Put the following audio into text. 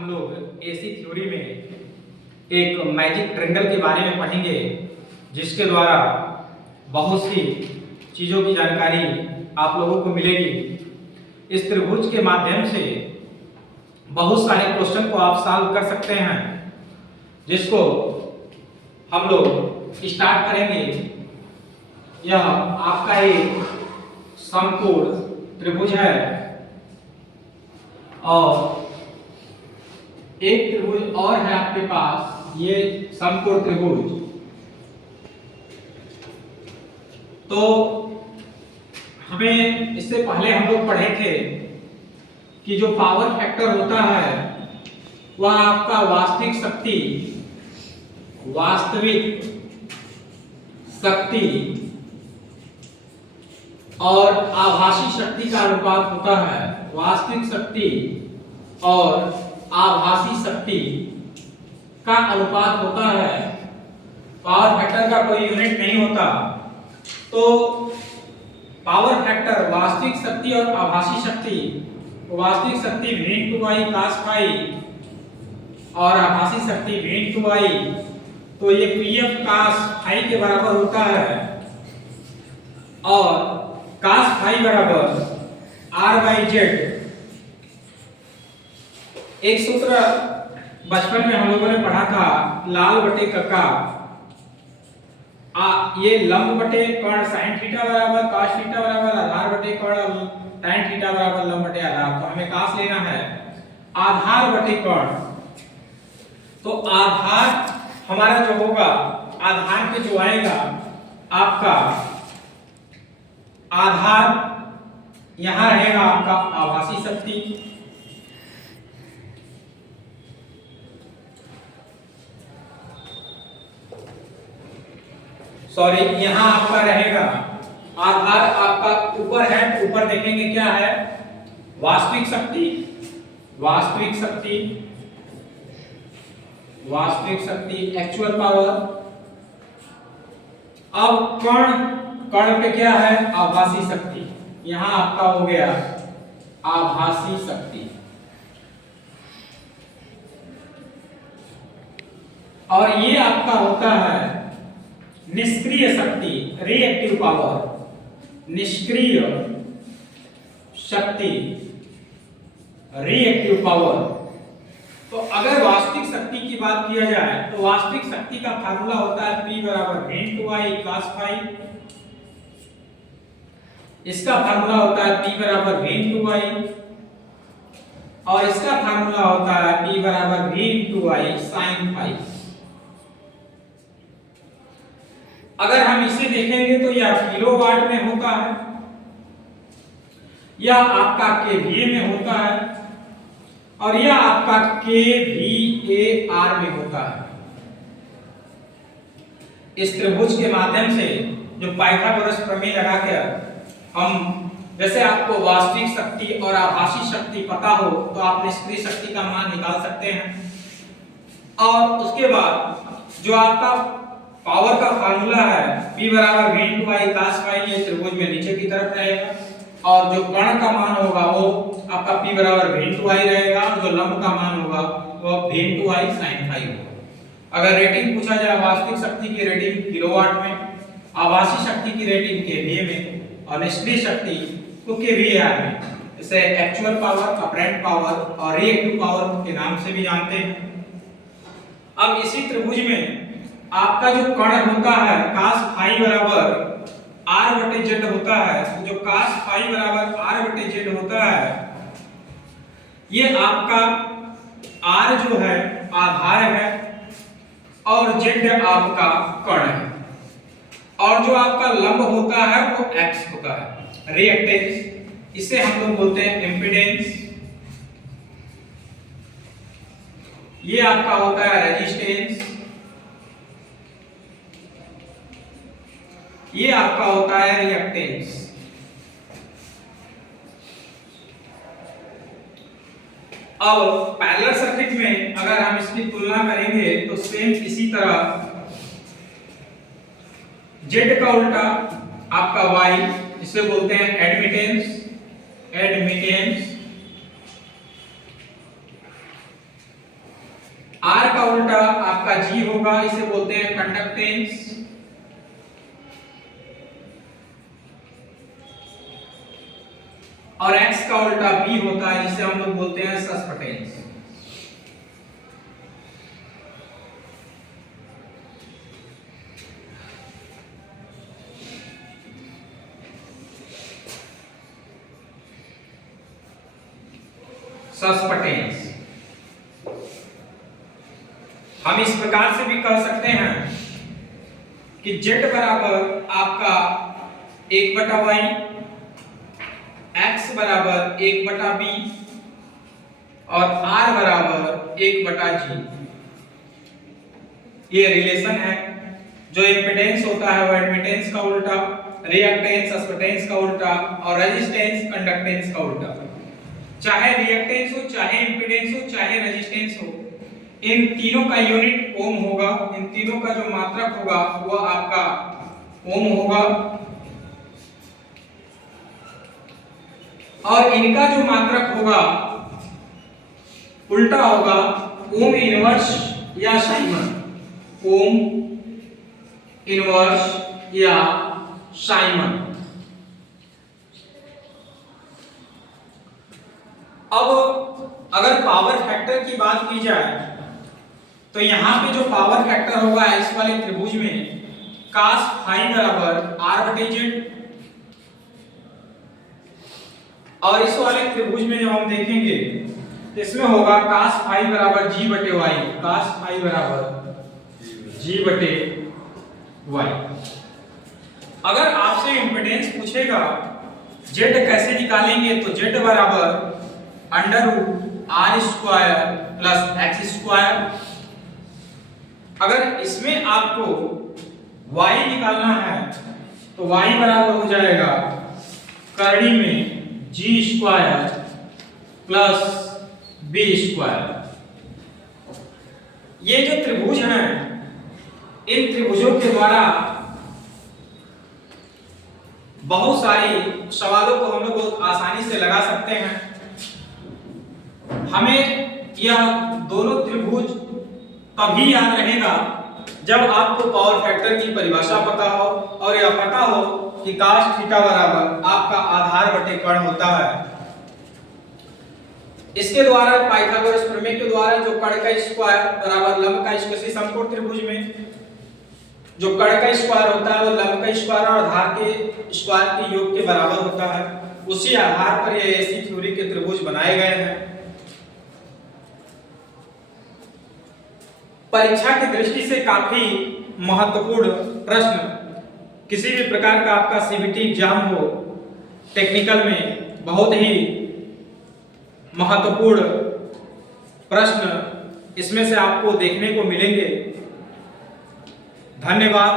हम लोग AC theory में एक मैजिक ट्रायंगल के बारे में पढ़ेंगे, जिसके द्वारा बहुत सी चीज़ों की जानकारी आप लोगों को मिलेगी। इस त्रिभुज के माध्यम से बहुत सारे क्वेश्चन को आप सॉल्व कर सकते हैं, जिसको हम लोग स्टार्ट करेंगे। यह आपका एक समकोण त्रिभुज है और एक त्रिभुज और है आपके पास, ये समकोण त्रिभुज। तो हमें इससे पहले हम लोग पढ़े थे कि जो पावर फैक्टर होता है वह आपका वास्तविक शक्ति और आभासी शक्ति का अनुपात होता है। वास्तविक शक्ति और आभासी शक्ति का अनुपात होता है। पावर फैक्टर का कोई यूनिट नहीं होता। तो पावर फैक्टर वास्तविक शक्ति और आभासी शक्ति, वास्तविक शक्ति v/i cos phi और आभासी शक्ति v/i, तो ये pf cos phi के बराबर होता है और cos phi बराबर r/z। एक सूत्र बचपन में हम लोगों ने पढ़ा था, लाल बटे कक्का, ये लंब बटे कर्ण sin थीटा बराबर cos थीटा बराबर आधार बटे कर्ण tan थीटा बराबर लंब बटे आधार। तो हमें cos लेना है आधार बटे कर्ण। तो आधार हमारा जो होगा, आधार पे जो आएगा आपका आधार, यहां रहेगा आपका आभासी शक्ति, सॉरी यहां आपका रहेगा आधार, आपका ऊपर है, ऊपर देखेंगे क्या है, वास्तविक शक्ति, एक्चुअल पावर। अब कर्ण पे क्या है, आभासी शक्ति, यहां आपका हो गया आभासी शक्ति। और ये आपका होता है निष्क्रिय शक्ति, रिएक्टिव पावर, निष्क्रिय शक्ति, रिएक्टिव पावर। तो अगर वास्तविक शक्ति की बात किया जाए तो वास्तविक शक्ति का फार्मूला होता है P बराबर v/i cos phi, इसका फार्मूला होता है P बराबर v/i और इसका फार्मूला होता है P बराबर v/i sin phi। अगर हम इसे देखेंगे तो यह किलोवाट में होता है, यह आपका केवीए में होता है और यह आपका kVAr में होता है। इस त्रिभुज के माध्यम से जो पाइथागोरस प्रमेय लगाकर हम, जैसे आपको वास्तविक शक्ति और आभासी शक्ति पता हो तो आप निष्क्रिय शक्ति का मान निकाल सकते हैं। और उसके बाद जो आपका पावर का फार्मूला है P बराबर v/i cos phi, ये त्रिभुज में नीचे की तरफ रहेगा और जो कर्ण का मान होगा वो आपका P बराबर v/i रहेगा और जो लंब का मान होगा वो v/i sin phi होगा। अगर रेटिंग पूछा जाए, वास्तविक शक्ति की रेटिंग किलोवाट में, आभासी शक्ति की रेटिंग केवीए में और निष्क्रिय शक्ति को kVAr में। इसे एक्चुअल पावर, अपरेंट पावर और रिएक्टिव पावर के नाम से भी जानते हैं। अब इसी त्रिभुज में आपका जो कर्ण होता है cos phi बराबर r/z होता है। तो जो cos phi बराबर r/z होता है, ये आपका r जो है आधार है और z आपका कर्ण है और जो आपका लंब होता है वो x होता है, रिएक्टेंस, इसे हम लोग बोलते हैं इम्पीडेंस। ये आपका होता है रेजिस्टेंस, ये आपका होता है रिएक्टेंस। अब पैरेलल सर्किट में अगर हम इसकी तुलना करेंगे तो सेम इसी तरह Z का उल्टा आपका Y, इसे बोलते हैं एडमिटेंस, R का उल्टा आपका G होगा, इसे बोलते हैं कंडक्टेंस। और X का उल्टा B होता है, जिसे हम लोग बोलते हैं सस्पेंटेंस। सस्पेंटेंस हम इस प्रकार से भी कह सकते हैं कि Z बराबर आपका 1/y, X बराबर 1/b और R बराबर 1/g। ये रिलेशन है। जो इम्पीडेंस होता है वो एडमिटेंस का उल्टा, रिएक्टेंस सस्पेंटेंस का उल्टा और रेजिस्टेंस कंडक्टेंस का उल्टा। चाहे रिएक्टेंस हो, चाहे इम्पीडेंस हो, चाहे रेजिस्टेंस हो, इन तीनों का यूनिट ओम होगा। इन तीनों का जो मात्रक होगा वह आपका ओम होगा और इनका जो मात्रक होगा उल्टा होगा ओम इनवर्स या साइमन। ओम इनवर्स या साइमन। अब अगर पावर फैक्टर की बात की जाए तो यहाँ पे जो पावर फैक्टर होगा इस वाले त्रिभुज में cos फाई बराबर r/z, और इस वाले त्रिभुज में जब हम देखेंगे तो इसमें होगा cos फाई बराबर g/y। cos फाई बराबर g/y। अगर आपसे इम्पीडेंस पूछेगा z कैसे निकालेंगे तो z बराबर √r² + x²। अगर इसमें आपको y निकालना है तो y बराबर हो जाएगा करनी में g² + b²। ये जो त्रिभुज हैं इन त्रिभुजों के द्वारा बहुत सारी सवालों को हम लोग बहुत आसानी से लगा सकते हैं। हमें यह दोनों त्रिभुज तभी याद रहेगा जब आपको पावर फैक्टर की परिभाषा पता हो और यह पता हो कि cos थीटा बराबर आपका आधार बटे कर्ण होता है। इसके द्वारा पाइथागोरस प्रमेय के द्वारा जो कर्ण का स्क्वायर बराबर लंब का स्क्वायर, समकोण त्रिभुज में जो कर्ण का स्क्वायर होता है वो लंब का स्क्वायर और आधार के स्क्वायर के योग के बराबर होता है। उसी आधार पर ये ऐसी थ्योरी के त्रिभुज बनाए गए हैं। परीक्षा की दृष्टि से काफी महत्वपूर्ण प्रश्न, किसी भी प्रकार का आपका सीबीटी एग्जाम हो, टेक्निकल में बहुत ही महत्वपूर्ण प्रश्न इसमें से आपको देखने को मिलेंगे। धन्यवाद।